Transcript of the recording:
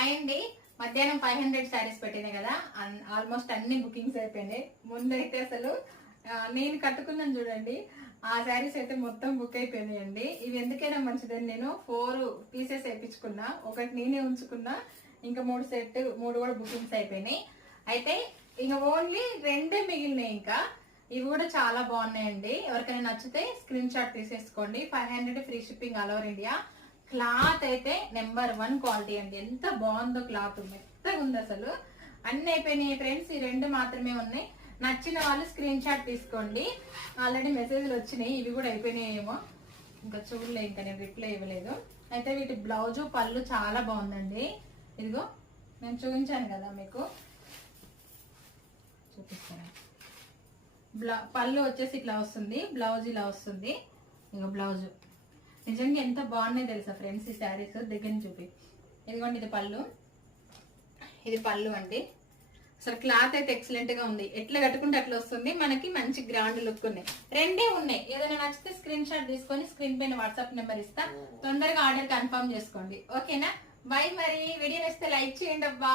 Hi అండి. మధ్యాహ్నం 500 శారీస్ పెట్టినాయి కదా, ఆల్మోస్ట్ అన్ని బుకింగ్స్ అయిపోయినాయి. ముందైతే అసలు నేను కట్టుకున్నాను చూడండి, ఆ శారీస్ అయితే మొత్తం బుక్ అయిపోయినాయండి. ఇవి ఎందుకైనా మంచిదని నేను 4 పీసెస్ వేయించుకున్నా, ఒకటి నేనే ఉంచుకున్నా, ఇంకా 3 కూడా బుకింగ్స్ అయిపోయినాయి. అయితే ఇంకా ఓన్లీ 2 మిగిలినాయి. ఇంకా ఇవి కూడా చాలా బాగున్నాయండి. ఎవరికైనా నచ్చితే స్క్రీన్ షాట్ తీసేసుకోండి. 500 free shipping all over India. Cloth అయితే నెంబర్ 1 క్వాలిటీ అండి. ఎంత బాగుందో క్లాత్, మెత్తగా ఉంది అసలు. అన్ని అయిపోయినాయి ఫ్రెండ్స్, ఈ 2 మాత్రమే ఉన్నాయి. నచ్చిన వాళ్ళు స్క్రీన్ షాట్ తీసుకోండి. ఆల్రెడీ మెసేజ్లు వచ్చినాయి, ఇవి కూడా అయిపోయినాయేమో ఇంకా చూడలే, ఇంకా నేను రిప్లై ఇవ్వలేదు. అయితే వీటి బ్లౌజు పళ్ళు చాలా బాగుందండి. ఇదిగో నేను చూపించాను కదా మీకు, చూపిస్తాను. పళ్ళు వచ్చేసి ఇట్లా వస్తుంది, బ్లౌజ్ ఇలా వస్తుంది. ఇక బ్లౌజ్ నిజంగా ఎంత బాగున్నాయి తెలుసా ఫ్రెండ్స్ ఈ శారీస్. దగ్గర చూపి, ఇదిగోండి ఇది పళ్ళు, ఇది పళ్ళు అండి. అసలు క్లాత్ అయితే ఎక్సలెంట్ గా ఉంది. ఎట్లా కట్టుకుంటే అట్లా వస్తుంది, మనకి మంచి గ్రాండ్ లుక్ ఉన్నాయి. 2 ఉన్నాయి. ఏదైనా నచ్చితే స్క్రీన్ షాట్ తీసుకొని స్క్రీన్ పైన వాట్సాప్ నెంబర్ ఇస్తా, తొందరగా ఆర్డర్ కన్ఫర్మ్ చేసుకోండి. ఓకేనా? బై. మరి వీడియో నచ్చితే లైక్ చేయండి అబ్బా.